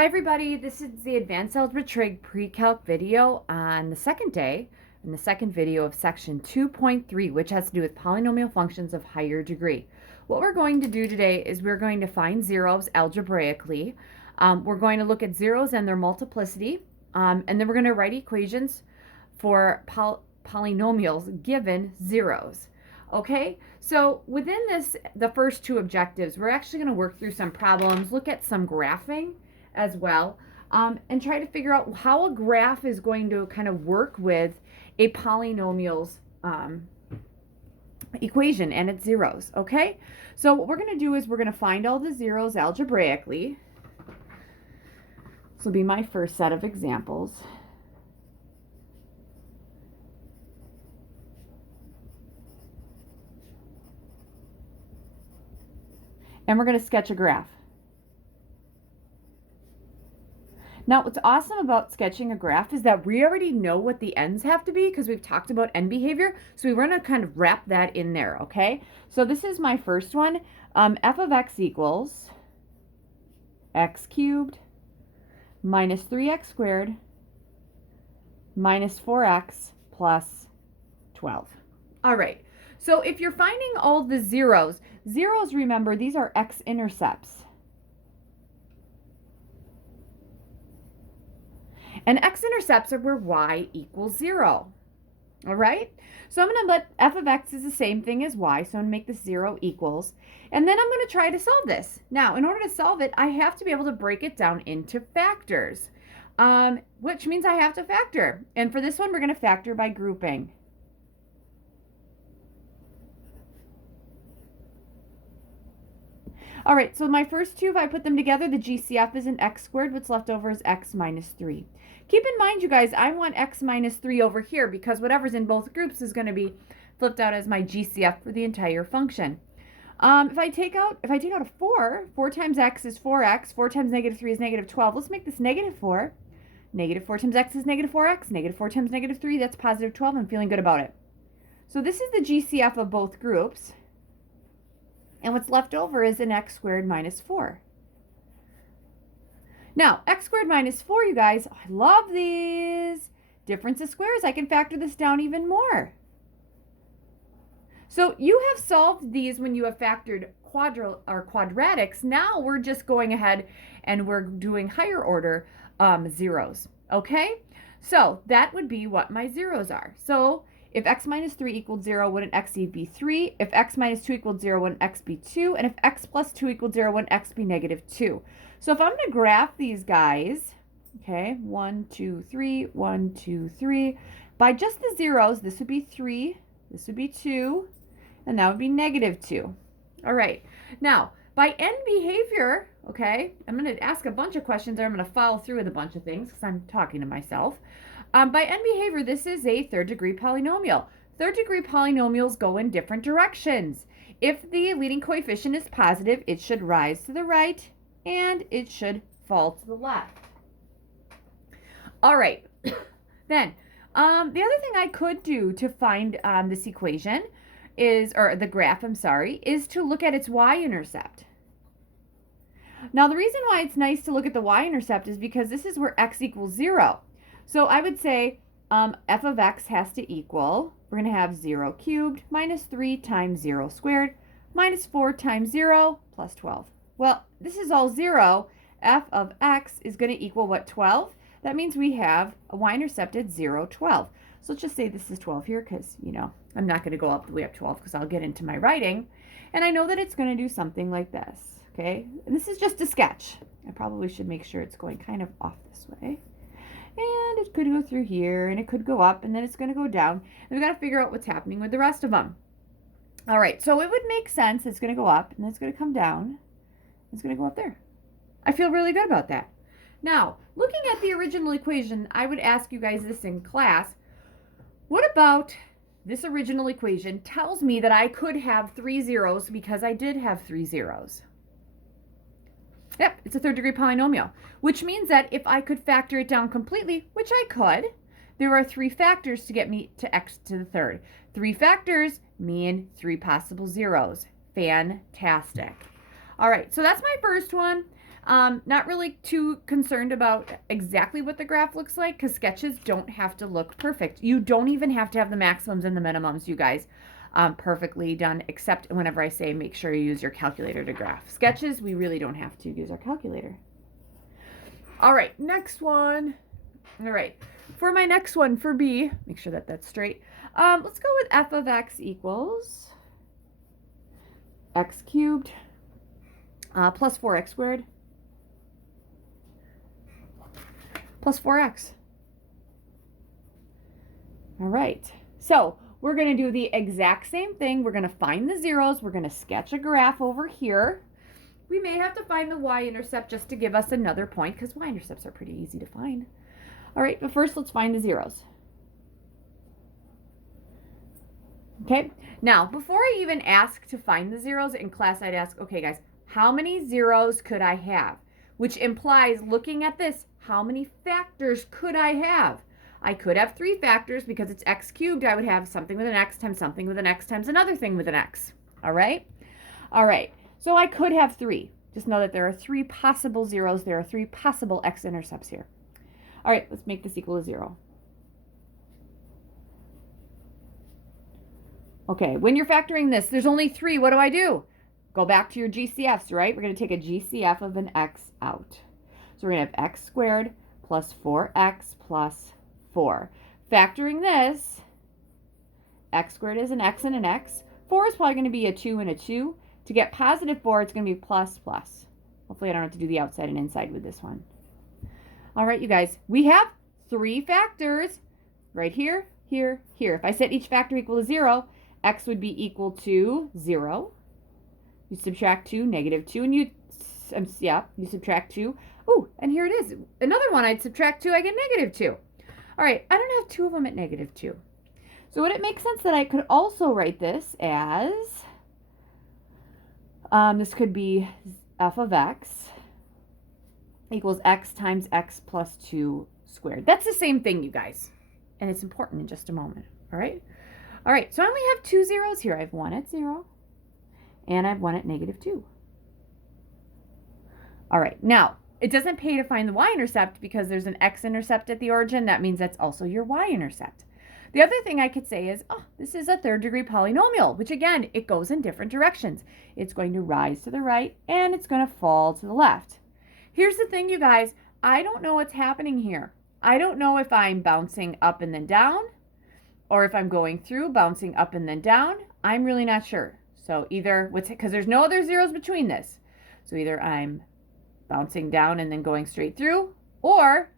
Hi everybody, this is the Advanced Algebra Trig Pre-Calc video on the second day in the second video of section 2.3, which has to do with polynomial functions of higher degree. What we're going to do today is we're going to find zeros algebraically. We're going to look at zeros and their multiplicity, and then we're going to write equations for polynomials given zeros. Okay, so within the first two objectives, we're actually going to work through some problems, look at some graphing as well, and try to figure out how a graph is going to kind of work with a polynomial's equation and its zeros. Okay, so what we're going to do is we're going to find all the zeros algebraically. This will be my first set of examples. And we're going to sketch a graph. Now, what's awesome about sketching a graph is that we already know what the ends have to be because we've talked about end behavior. So we want to kind of wrap that in there, okay? So this is my first one. F of x equals x cubed minus 3x squared minus 4x plus 12. All right. So if you're finding all the zeros, remember, these are x-intercepts. And x-intercepts are where y equals 0. All right? So I'm going to let f of x is the same thing as y, so I'm going to make this 0 equals. And then I'm going to try to solve this. Now, in order to solve it, I have to be able to break it down into factors, which means I have to factor. And for this one, we're going to factor by grouping. All right, so my first two, if I put them together, the GCF is an x squared. What's left over is x minus 3. Keep in mind, you guys, I want x minus 3 over here because whatever's in both groups is going to be flipped out as my GCF for the entire function. If I take out a 4 times x is 4x, 4 times negative 3 is negative 12. Let's make this negative 4. Negative 4 times x is negative 4x. Negative 4 times negative 3, that's positive 12. I'm feeling good about it. So this is the GCF of both groups. And what's left over is an x squared minus 4. Now, x squared minus 4, you guys, I love these. Difference of squares, I can factor this down even more. So you have solved these when you have factored quadratics. Now we're just going ahead and we're doing higher order zeros, okay? So that would be what my zeros are. So if x minus 3 equaled 0, wouldn't x be 3? If x minus 2 equaled 0, wouldn't x be 2? And if x plus 2 equaled 0, wouldn't x be negative 2? So if I'm going to graph these guys, okay, 1, 2, 3, 1, 2, 3, by just the zeros, this would be 3, this would be 2, and that would be negative 2. All right. Now, by end behavior, okay, I'm going to ask a bunch of questions there. I'm going to follow through with a bunch of things because I'm talking to myself. By end behavior, this is a third-degree polynomial. Third-degree polynomials go in different directions. If the leading coefficient is positive, it should rise to the right, and it should fall to the left. All right. Then, the other thing I could do to find this equation is, or the graph, I'm sorry, is to look at its y-intercept. Now, the reason why it's nice to look at the y-intercept is because this is where x equals 0. So I would say f of x has to equal, we're going to have 0 cubed minus 3 times 0 squared minus 4 times 0 plus 12. Well, this is all 0. F of x is going to equal what, 12? That means we have a y-intercept at 0, 12. So let's just say this is 12 here because, you know, I'm not going to go up the way up 12 because I'll get into my writing. And I know that it's going to do something like this, okay? And this is just a sketch. I probably should make sure it's going kind of off this way. And it could go through here, and it could go up, and then it's going to go down. And we've got to figure out what's happening with the rest of them. All right, so it would make sense. It's going to go up, and then it's going to come down. It's going to go up there. I feel really good about that. Now, looking at the original equation, I would ask you guys this in class. What about this original equation tells me that I could have 3 zeros because I did have 3 zeros? Yep, it's a third-degree polynomial, which means that if I could factor it down completely, which I could, there are 3 factors to get me to x to the third. 3 factors mean 3 possible zeros. Fantastic. All right, so that's my first one. Not really too concerned about exactly what the graph looks like because sketches don't have to look perfect. You don't even have to have the maximums and the minimums, you guys, perfectly done, except whenever I say make sure you use your calculator to graph. Sketches, we really don't have to use our calculator. All right, next one. All right, for my next one, for B, make sure that that's straight. Let's go with f of x equals x cubed plus 4x squared plus 4x. All right, so we're going to do the exact same thing. We're going to find the zeros. We're going to sketch a graph over here. We may have to find the y-intercept just to give us another point because y-intercepts are pretty easy to find. All right, but first let's find the zeros. Okay, now before I even ask to find the zeros in class, I'd ask, okay guys, how many zeros could I have? Which implies, looking at this, how many factors could I have? I could have 3 factors because it's x cubed. I would have something with an x times something with an x times another thing with an x. All right? All right, so I could have 3. Just know that there are 3 possible zeros. There are 3 possible x-intercepts here. All right, let's make this equal to 0. Okay, when you're factoring this, there's only 3. What do? Go back to your GCFs, right? We're going to take a GCF of an x out. So we're going to have x squared plus 4x plus 4. Factoring this, x squared is an x and an x. 4 is probably going to be a 2 and a 2. To get positive 4, it's going to be plus plus. Hopefully I don't have to do the outside and inside with this one. All right, you guys, we have 3 factors right here, here, here. If I set each factor equal to 0, x would be equal to 0. You subtract 2, negative 2, and you subtract 2. Oh, and here it is. Another one, I'd subtract 2, I get negative 2. All right, I don't have 2 of them at negative 2. So would it make sense that I could also write this as, this could be f of x equals x times x plus 2 squared. That's the same thing, you guys. And it's important in just a moment, all right? All right, so I only have 2 zeros here. I have 1 at 0, and I have 1 at negative 2. All right, now, it doesn't pay to find the y-intercept because there's an x-intercept at the origin. That means that's also your y-intercept. The other thing I could say is, oh, this is a 3rd degree polynomial, which again, it goes in different directions. It's going to rise to the right, and it's going to fall to the left. Here's the thing, you guys. I don't know what's happening here. I don't know if I'm bouncing up and then down, or if I'm going through, bouncing up and then down. I'm really not sure. So either, because there's no other zeros between this. So either I'm bouncing down and then going straight through, or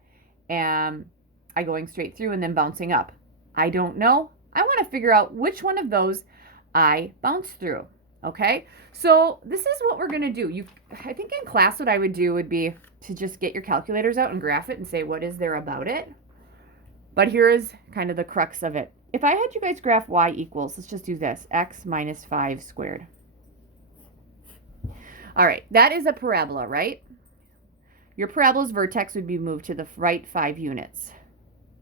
am I going straight through and then bouncing up? I don't know. I want to figure out which one of those I bounce through. Okay, so this is what we're going to do. I think in class what I would do would be to just get your calculators out and graph it and say what is there about it. But here is kind of the crux of it. If I had you guys graph y equals, let's just do this, x minus 5 squared. All right, that is a parabola, right? Your parabola's vertex would be moved to the right 5 units.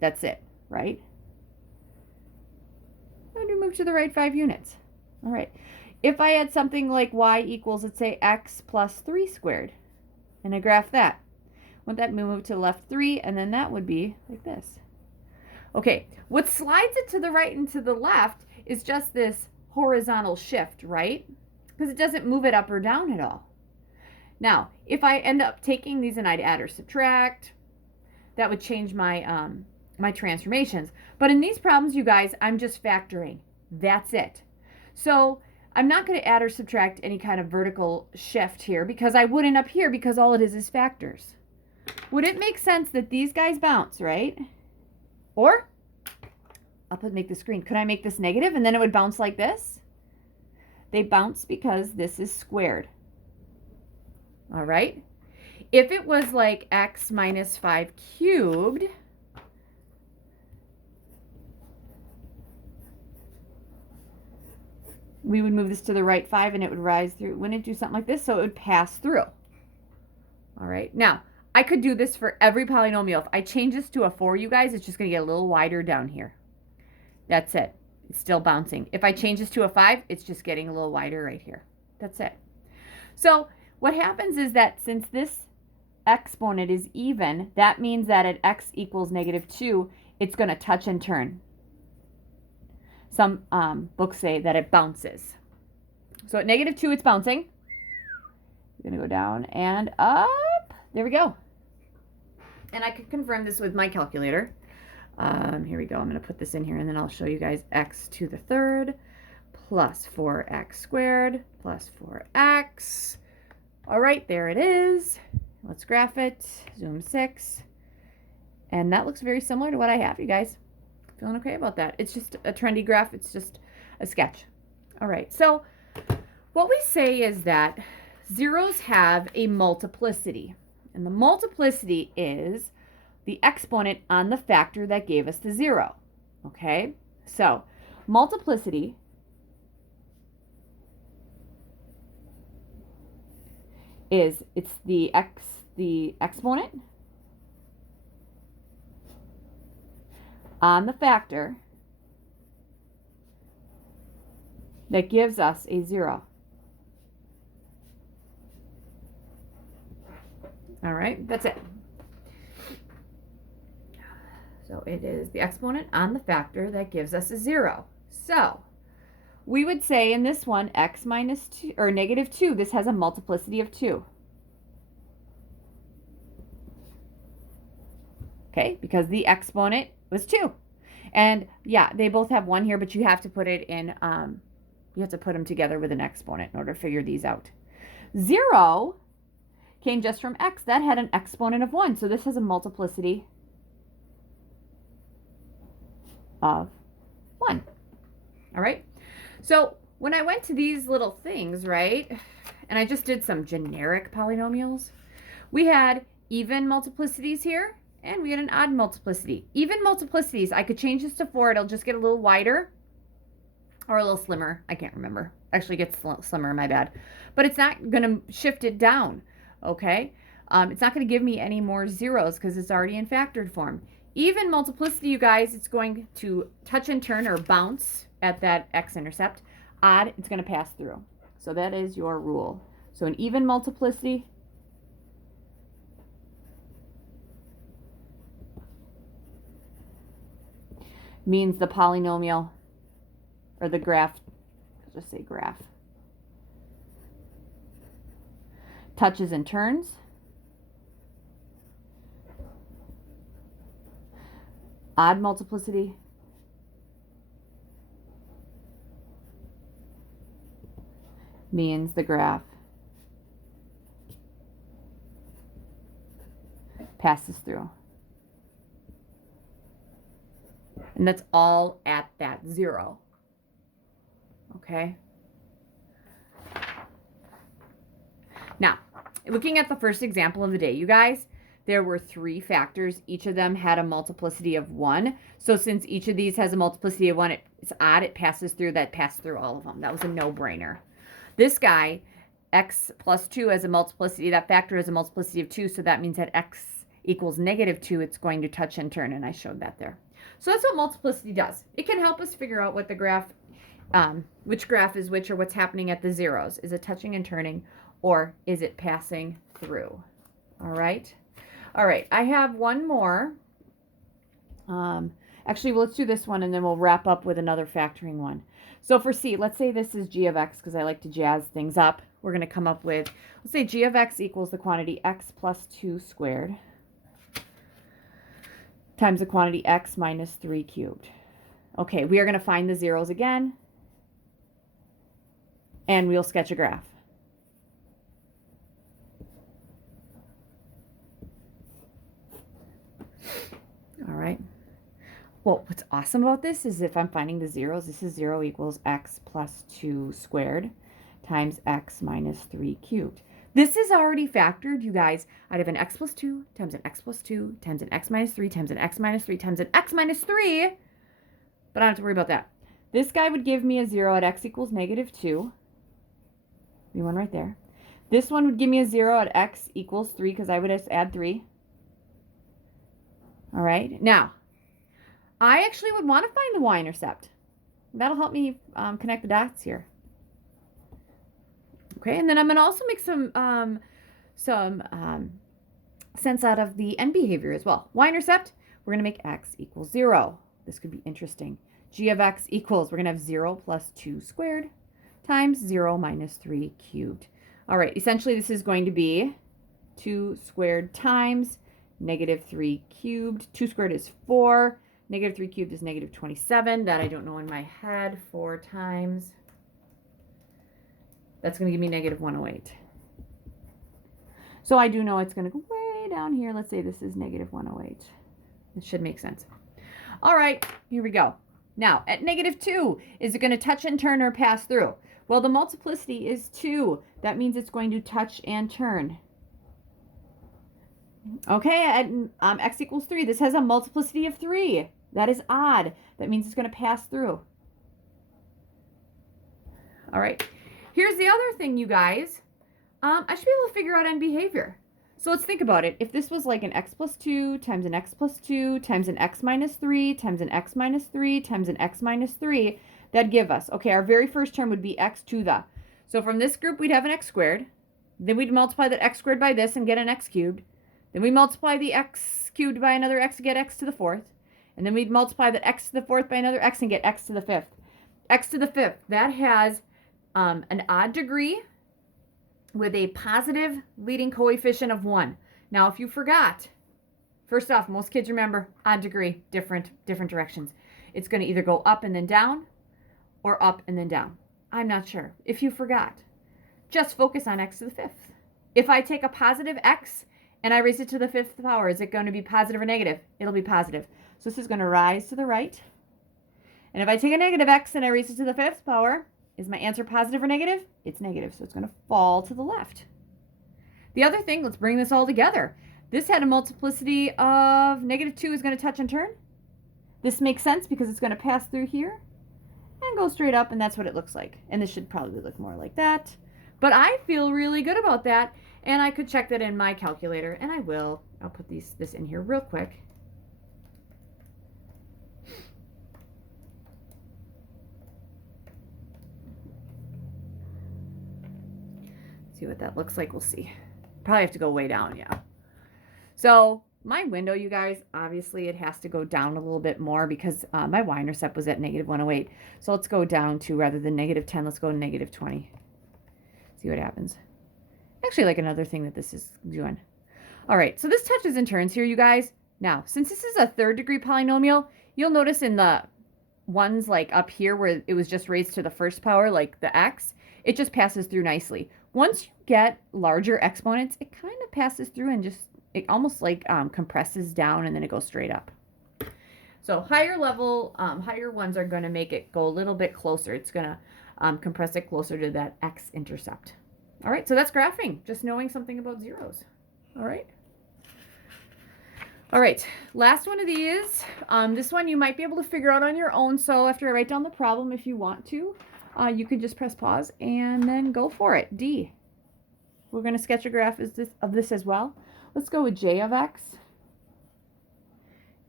That's it, right? It would be moved to the right 5 units. All right. If I had something like y equals, let's say, x plus 3 squared, and I graph that, wouldn't that move to the left 3, and then that would be like this. Okay, what slides it to the right and to the left is just this horizontal shift, right? Because it doesn't move it up or down at all. Now, if I end up taking these and I'd add or subtract, that would change my, my transformations. But in these problems, you guys, I'm just factoring. That's it. So I'm not going to add or subtract any kind of vertical shift here because I wouldn't up here because all it is factors. Would it make sense that these guys bounce, right? Or, make the screen. Could I make this negative and then it would bounce like this? They bounce because this is squared. All right. If it was like x minus 5 cubed, we would move this to the right 5 and it would rise through. Wouldn't it do something like this? So it would pass through. All right. Now, I could do this for every polynomial. If I change this to a 4, you guys, it's just going to get a little wider down here. That's it. It's still bouncing. If I change this to a 5, it's just getting a little wider right here. That's it. So what happens is that since this exponent is even, that means that at x equals -2, it's going to touch and turn. Some books say that it bounces. So at -2, it's bouncing. You're going to go down and up. There we go. And I could confirm this with my calculator. Here we go. I'm going to put this in here, and then I'll show you guys x to the third plus 4x squared plus 4x. All right, there it is. Let's graph it. Zoom 6. And that looks very similar to what I have, you guys. Feeling okay about that. It's just a trendy graph. It's just a sketch. All right, so what we say is that zeros have a multiplicity. And the multiplicity is the exponent on the factor that gave us the 0. Okay, so multiplicity is it's the exponent on the factor that gives us a 0. All right, that's it. So it is the exponent on the factor that gives us a 0. So we would say in this one, x minus 2, or -2, this has a multiplicity of 2. Okay, because the exponent was 2. And yeah, they both have 1 here, but you have to put it in, you have to put them together with an exponent in order to figure these out. 0 came just from x. That had an exponent of 1. So this has a multiplicity of 1. All right. So when I went to these little things, right, and I just did some generic polynomials, we had even multiplicities here, and we had an odd multiplicity. Even multiplicities, I could change this to 4. It'll just get a little wider or a little slimmer. I can't remember. Actually, it gets slimmer, my bad. But it's not going to shift it down, okay? It's not going to give me any more zeros because it's already in factored form. Even multiplicity, you guys, it's going to touch and turn or bounce at that x-intercept. Odd, it's going to pass through. So that is your rule. So an even multiplicity means the polynomial, or the graph, let's just say graph, touches and turns. Odd multiplicity means the graph passes through. And that's all at that 0. Okay? Now, looking at the first example of the day, you guys, there were 3 factors. Each of them had a multiplicity of 1. So since each of these has a multiplicity of 1, it's odd, it passes through. That passed through all of them. That was a no-brainer. This guy, x plus 2 has a multiplicity. That factor has a multiplicity of 2, so that means that x equals -2, it's going to touch and turn, and I showed that there. So that's what multiplicity does. It can help us figure out what the graph, which graph is which, or what's happening at the zeros. Is it touching and turning, or is it passing through? All right. All right, I have one more. Actually, well, let's do this one, and then we'll wrap up with another factoring one. So for C, let's say this is g of x, because I like to jazz things up. We're going to come up with, let's say g of x equals the quantity x plus 2 squared times the quantity x minus 3 cubed. Okay, we are going to find the zeros again, and we'll sketch a graph. All right. Well, what's awesome about this is if I'm finding the zeros, this is 0 equals x plus 2 squared times x minus 3 cubed. This is already factored, you guys. I'd have an x plus 2 times an x plus 2 times an x minus 3 times an x minus 3 times an x minus 3. But I don't have to worry about that. This guy would give me a 0 at x equals -2. Be one right there. This one would give me a 0 at x equals 3 because I would just add 3. All right. Now, I actually would want to find the y-intercept. That'll help me connect the dots here. Okay, and then I'm going to also make some sense out of the end behavior as well. Y-intercept, we're going to make x equals 0. This could be interesting. G of x equals, we're going to have 0 plus 2 squared times 0 minus 3 cubed. All right, essentially this is going to be 2 squared times negative 3 cubed. 2 squared is 4. Negative 3 cubed is negative 27. That I don't know in my head. 4 times. That's going to give me negative 108. So I do know it's going to go way down here. Let's say this is negative 108. It should make sense. All right, here we go. Now, at negative 2, is it going to touch and turn or pass through? Well, the multiplicity is 2. That means it's going to touch and turn. Okay, at x equals 3, this has a multiplicity of 3. That is odd. That means it's going to pass through. All right, here's the other thing, you guys. I should be able to figure out end behavior. So let's think about it. If this was like an x plus 2 times an x plus 2 times an x minus 3 times an x minus 3 times an x minus 3, that'd give us, okay, our very first term would be x to the. So from this group, we'd have an x squared. Then we'd multiply that x squared by this and get an x cubed. Then we multiply the x cubed by another x to get x to the 4th. And then we'd multiply that x to the 4th by another x and get x to the 5th. X to the 5th, that has an odd degree with a positive leading coefficient of 1. Now, if you forgot, first off, most kids remember odd degree, different directions. It's going to either go up and then down or up and then down. I'm not sure. If you forgot, just focus on x to the 5th. If I take a positive x and I raise it to the 5th power, is it going to be positive or negative? It'll be positive. So this is going to rise to the right. And if I take a negative x and I raise it to the 5th power, is my answer positive or negative? It's negative, so it's going to fall to the left. The other thing, let's bring this all together. This had a multiplicity of negative 2 is going to touch and turn. This makes sense because it's going to pass through here and go straight up, and that's what it looks like. And this should probably look more like that. But I feel really good about that, and I could check that in my calculator, and I will. I'll put this in here real quick. See what that looks like. We'll see. Probably have to go way down, yeah. So my window, you guys, obviously it has to go down a little bit more because my y-intercept was at negative 108. So let's go down to, rather than negative 10, let's go to negative 20. See what happens. Actually, like another thing that this is doing. All right, so this touches and turns here, you guys. Now, since this is a 3rd degree polynomial, you'll notice in the ones like up here where it was just raised to the 1st power, like the x, it just passes through nicely. Once you get larger exponents, it kind of passes through and just, it almost like compresses down and then it goes straight up. So higher level, higher ones are going to make it go a little bit closer. It's going to compress it closer to that x-intercept. All right, so that's graphing, just knowing something about zeros. All right. All right, last one of these. This one you might be able to figure out on your own. So after I write down the problem, if you want to, you could just press pause and then go for it. D. We're going to sketch a graph of this as well. Let's go with j of x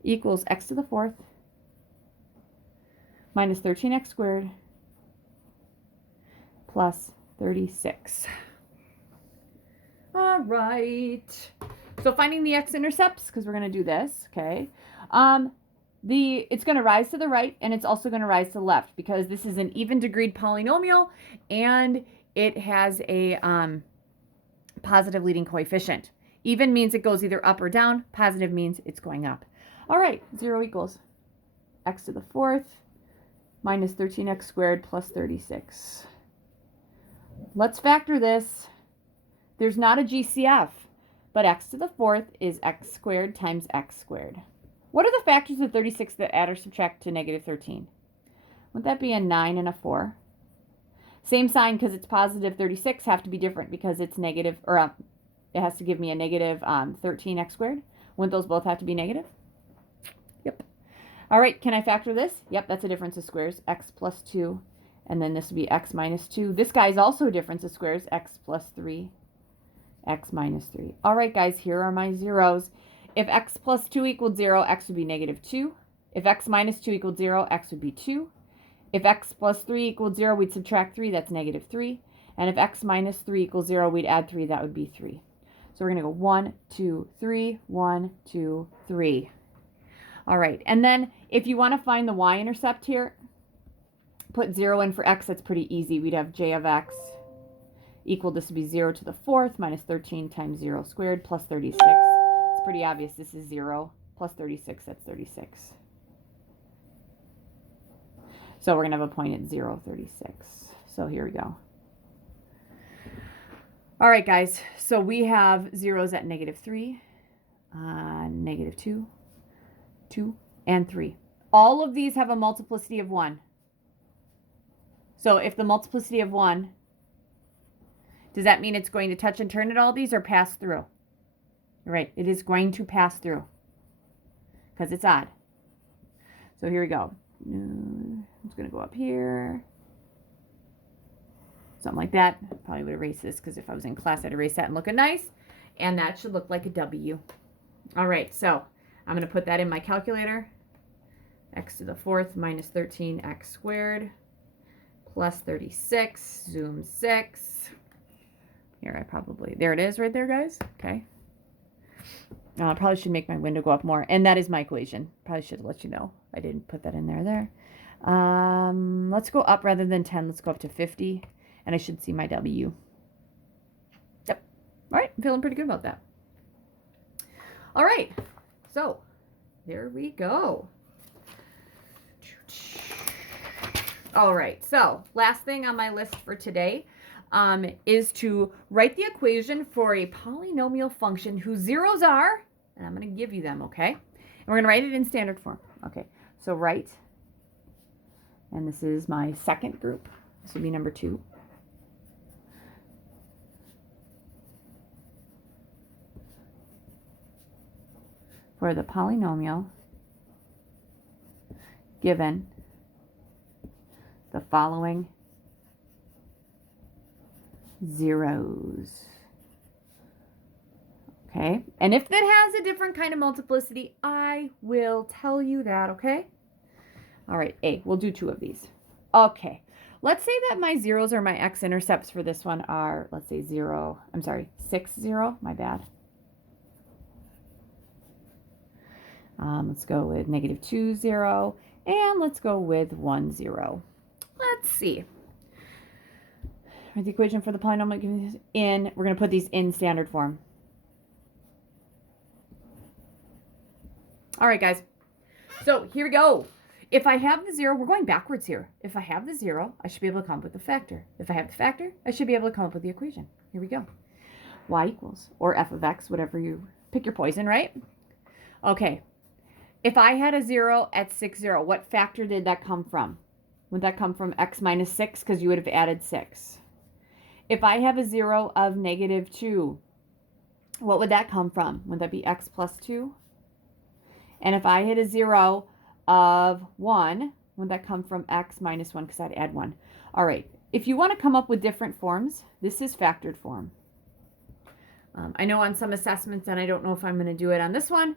equals x to the 4th minus 13x squared plus 36. All right. So finding the x-intercepts, because we're going to do this, okay. It's going to rise to the right, and it's also going to rise to the left because this is an even degreed polynomial, and it has a positive leading coefficient. Even means it goes either up or down. Positive means it's going up. All right, 0 equals x to the 4th minus 13x squared plus 36. Let's factor this. There's not a GCF, but x to the 4th is x squared times x squared. What are the factors of 36 that add or subtract to negative 13? Would that be a 9 and a 4? Same sign, because it's positive 36, have to be different because it's negative, or it has to give me a negative 13x squared. Wouldn't those both have to be negative? Yep. All right, can I factor this? Yep, that's a difference of squares, x plus 2, and then this would be x minus 2. This guy is also a difference of squares, x plus 3, x minus 3. All right, guys, here are my zeros. If x plus 2 equals 0, x would be negative 2. If x minus 2 equals 0, x would be 2. If x plus 3 equals 0, we'd subtract 3, that's negative 3. And if x minus 3 equals 0, we'd add 3, that would be 3. So we're going to go 1, 2, 3, 1, 2, 3. All right. And then if you want to find the y-intercept here, put 0 in for x. That's pretty easy. We'd have j of x equal, this would be 0 to the 4th minus 13 times 0 squared plus 36. It's pretty obvious. This is 0 plus 36. That's 36. So we're going to have a point at 0, 36. So here we go. All right, guys. So we have zeros at -3, -2, 2, and 3. All of these have a multiplicity of 1. So if the multiplicity of 1, does that mean it's going to touch and turn at all these or pass through? Right, it is going to pass through because it's odd. So here we go. I'm just going to go up here. Something like that. Probably would erase this because if I was in class, I'd erase that and look it nice. And that should look like a W. All right, so I'm going to put that in my calculator. X to the 4th minus 13x squared plus 36, zoom 6. Here, there it is right there, guys. Okay. I probably should make my window go up more. And that is my equation. Probably should have let you know. I didn't put that in there. Let's go up rather than 10. Let's go up to 50. And I should see my W. Yep. All right. I'm feeling pretty good about that. All right. So, there we go. All right. So, last thing on my list for today is to write the equation for a polynomial function whose zeros are, and I'm going to give you them, okay? And we're going to write it in standard form. Okay. So, write, and this is my second group. This would be number 2. For the polynomial given the following zeros. Okay, and if that has a different kind of multiplicity, I will tell you that, okay? All right, A, we'll do 2 of these. Okay, let's say that my zeros or my x-intercepts for this one are, let's say 6, 0, my bad. Let's go with -2, 0, and let's go with 1, 0. Let's see. Write the equation for the polynomial in, we're going to put these in standard form. All right, guys. So here we go. If I have the 0, we're going backwards here. If I have the 0, I should be able to come up with the factor. If I have the factor, I should be able to come up with the equation. Here we go. Y equals, or f of x, whatever you, pick your poison, right? Okay. If I had a 0 at 6, 0, what factor did that come from? Would that come from x minus 6? Because you would have added 6. If I have a 0 of -2, what would that come from? Would that be x plus 2? And if I had a 0 of 1, would that come from x minus 1? Because I'd add 1. All right. If you want to come up with different forms, this is factored form. I know on some assessments, and I don't know if I'm going to do it on this one,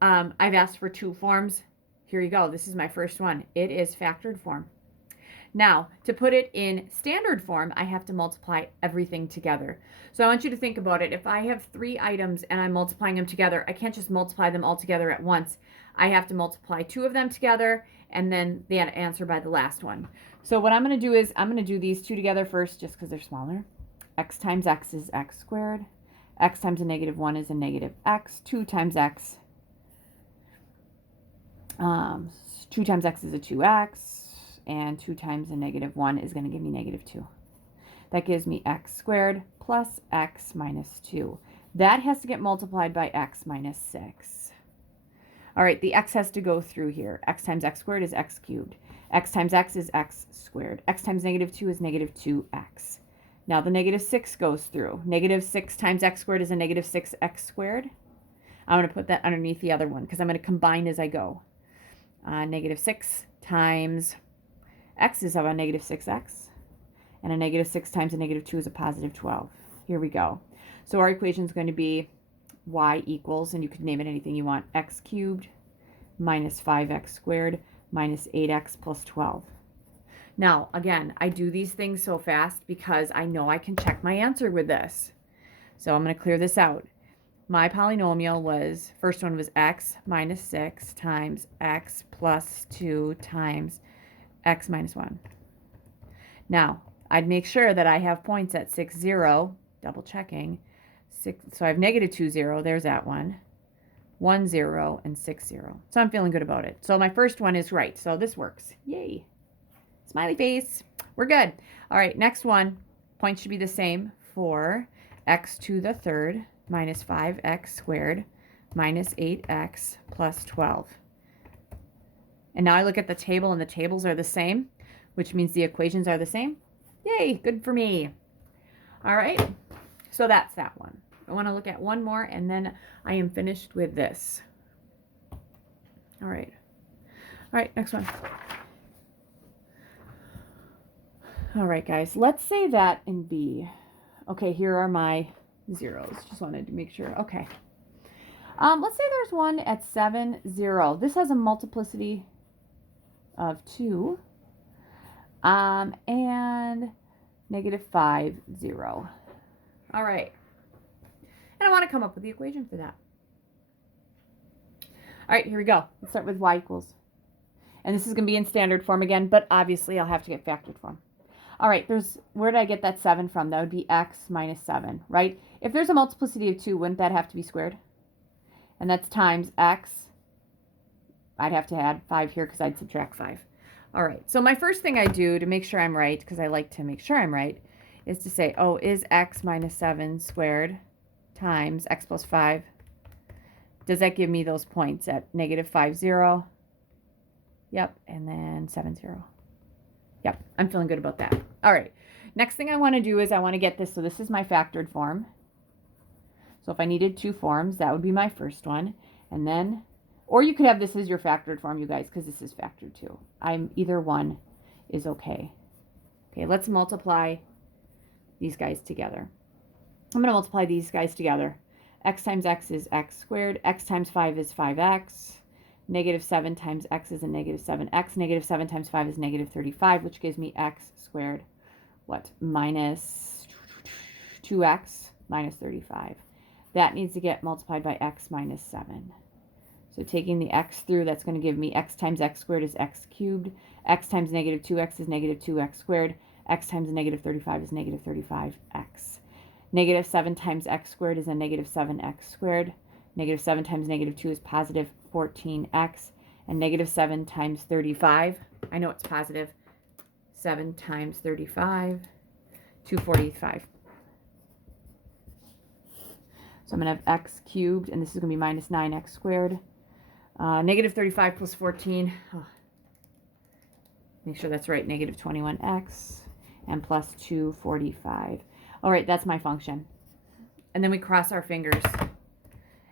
I've asked for 2 forms. Here you go. This is my first one. It is factored form. Now, to put it in standard form, I have to multiply everything together. So I want you to think about it. If I have 3 items and I'm multiplying them together, I can't just multiply them all together at once. I have to multiply 2 of them together and then the answer by the last one. So what I'm going to do is I'm going to do these 2 together first just because they're smaller. X times x is x squared. X times a -1 is a -x. 2 times x. 2 times x is a 2x. And 2 times a -1 is going to give me -2. That gives me x squared plus x minus 2. That has to get multiplied by x minus 6. All right, the x has to go through here. X times x squared is x cubed. X times x is x squared. X times -2 is -2x. Now the -6 goes through. -6 times x squared is a -6x squared. I'm going to put that underneath the other one because I'm going to combine as I go. -6 times x is about -6x, and a -6 times a -2 is a +12. Here we go. So our equation is going to be y equals, and you could name it anything you want, x cubed minus 5x squared minus 8x plus 12. Now, again, I do these things so fast because I know I can check my answer with this. So I'm going to clear this out. my polynomial was, first one was x minus 6 times x plus 2 times x minus 1. Now, I'd make sure that I have points at 6, 0, double checking. 6, so I have negative 2, 0, there's that one. 1, 0, and 6, 0. So I'm feeling good about it. So my first one is right. So this works. Yay. Smiley face. We're good. All right, next one. Points should be the same for x to the third minus 5x squared minus 8x plus 12. And now I look at the table, and the tables are the same, which means the equations are the same. Yay, good for me. All right, so that's that one. I want to look at one more, and then I am finished with this. All right. All right, next one. All right, guys, let's say that in B. Okay, here are my zeros. Just wanted to make sure. Okay. Let's say there's one at 7, 0. This has a multiplicity of 2 and negative 5, 0. All right. And I want to come up with the equation for that. All right, here we go. Let's start with y equals. And this is going to be in standard form again, but obviously I'll have to get factored form. All right, where did I get that 7 from? That would be x minus 7, right? If there's a multiplicity of 2, wouldn't that have to be squared? And that's times x. I'd have to add 5 here because I'd subtract 5. All right, so my first thing I do to make sure I'm right, because I like to make sure I'm right, is to say, oh, is x minus 7 squared times x plus 5? Does that give me those points at negative 5, 0? Yep, and then 7, 0. Yep, I'm feeling good about that. All right, next thing I want to do is I want to get this. So this is my factored form. So if I needed 2 forms, that would be my first one. And then, or you could have this as your factored form, you guys, because this is factored too. Either one is okay. Okay, let's multiply these guys together. I'm going to multiply these guys together. X times x is x squared. X times 5 is 5x. Negative 7 times x is a negative 7x. Negative 7 times 5 is negative 35, which gives me x squared, what, minus 2x minus 35. That needs to get multiplied by x minus 7. So taking the x through, that's going to give me x times x squared is x cubed. X times negative 2x is negative 2x squared. X times negative 35 is negative 35x. Negative 7 times x squared is a negative 7x squared. Negative 7 times negative 2 is positive 14x. And negative 7 times 35, I know it's positive. 7 times 35, 245. So I'm going to have x cubed, and this is going to be minus 9x squared. Negative 35 plus 14. Oh, make sure that's right. Negative 21x and plus 245. All right, that's my function. And then we cross our fingers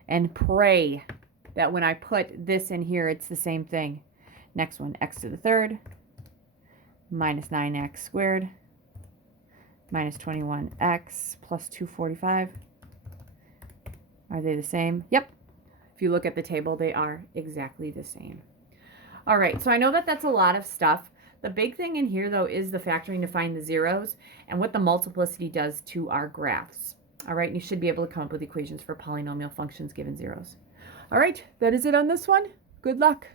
and pray that when I put this in here, it's the same thing. Next one, x to the third minus 9x squared minus 21x plus 245. Are they the same? Yep. If you look at the table, they are exactly the same. All right, so I know that that's a lot of stuff. The big thing in here, though, is the factoring to find the zeros and what the multiplicity does to our graphs. All right, you should be able to come up with equations for polynomial functions given zeros. All right, that is it on this one. Good luck.